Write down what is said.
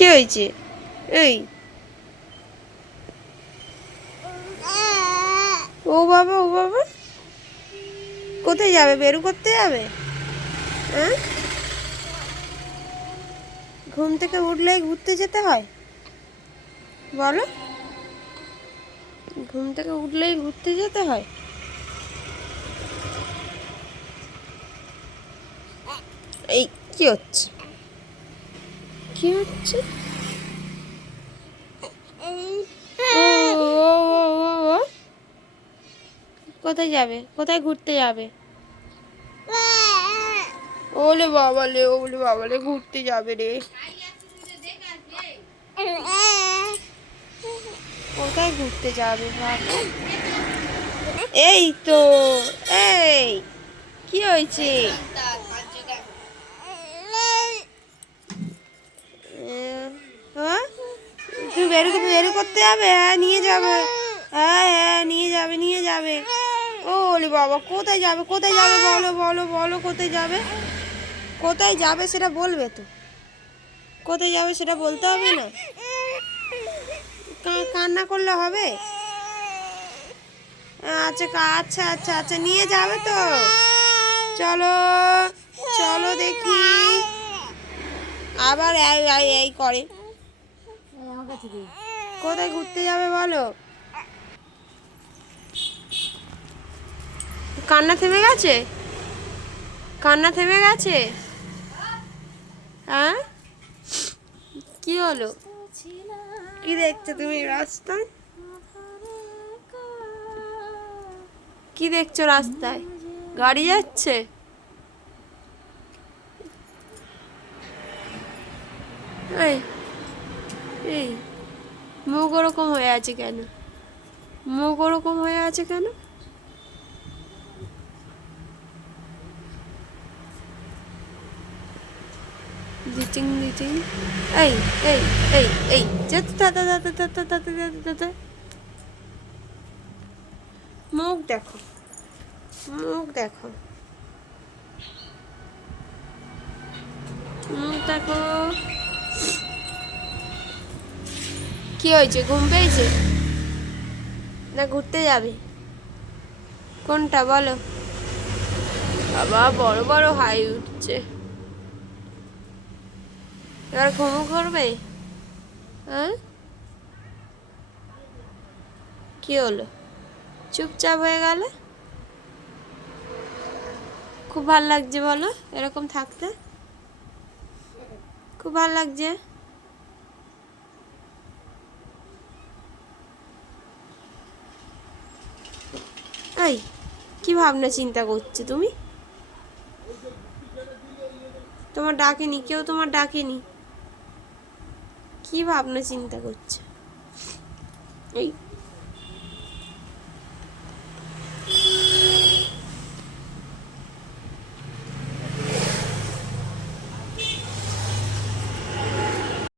কি হয়েছে? এই ও বাবা, ও বাবা, কোথায় যাবে? বেরু করতে যাবে? হ্যাঁ, ঘুম থেকে উঠলেই ঘুরতে যেতে হয় বলো? ঘুম থেকে উঠলেই ঘুরতে যেতে হয়? এই কি হচ্ছে? কি হচ্ছে? ও, ও, ও, ও, ও। কোথায় যাবে? কোথায় ঘুরতে যাবে? ওলে বাবালে, ওলে বাবালে, ঘুরতে যাবে রে। কোথায় ঘুরতে যাবে বাবা? এই তো, এই কি হয়েছে? হ্যাঁ, তুমি বেরু বেরু করতে যাবে? হ্যাঁ নিয়ে যাবে, হ্যাঁ হ্যাঁ নিয়ে যাবে, নিয়ে যাবে। ও ওলে বাবা, কোথায় যাবে? কোথায় যাবে বলো, বলো, বলো, কোথায় যাবে? কোথায় যাবে সেটা বলবে তো। কোথায় যাবে সেটা বলতে হবে না? কান্না করলে হবে? আচ্ছা আচ্ছা আচ্ছা আচ্ছা, নিয়ে যাবে তো। চলো, চলো দেখি। আবার এই এই এই করে। কোথায় ঘুরতে যাবে বলো? কান্না থেমে গেছে? কান্না থেমে গেছে? হ্যাঁ, কি হলো? কি দেখছো তুমি রাস্তায়? কি দেখছো রাস্তায়? গাড়ি যাচ্ছে? এই এই মুখ ওরকম হয়ে আছে কেন? মুখ ওরকম হয়ে আছে কেন? দিচিং দিচিং। এই এই এই এই যেতে যেতে যেতে যেতে যেতে যেতে যেতে। মুখ দেখো, মুখ দেখো, মুখ দেখো। কি হয়েছে? ঘুম পেয়েছে না ঘুরতে যাবে? কোনটা বলো? বাবা বড় বড় হাই উঠছে। এবার ঘুমো করবে? হ্যাঁ, কি হলো? চুপচাপ হয়ে গেলে? খুব ভাল লাগছে বলো এরকম থাকতে? খুব ভাল লাগছে? এই কি ভাবনা চিন্তা করছো তুমি? তোমার ডাকেনি কেউ, তোমার ডাকেনি। কি ভাবনা চিন্তা করছো? এই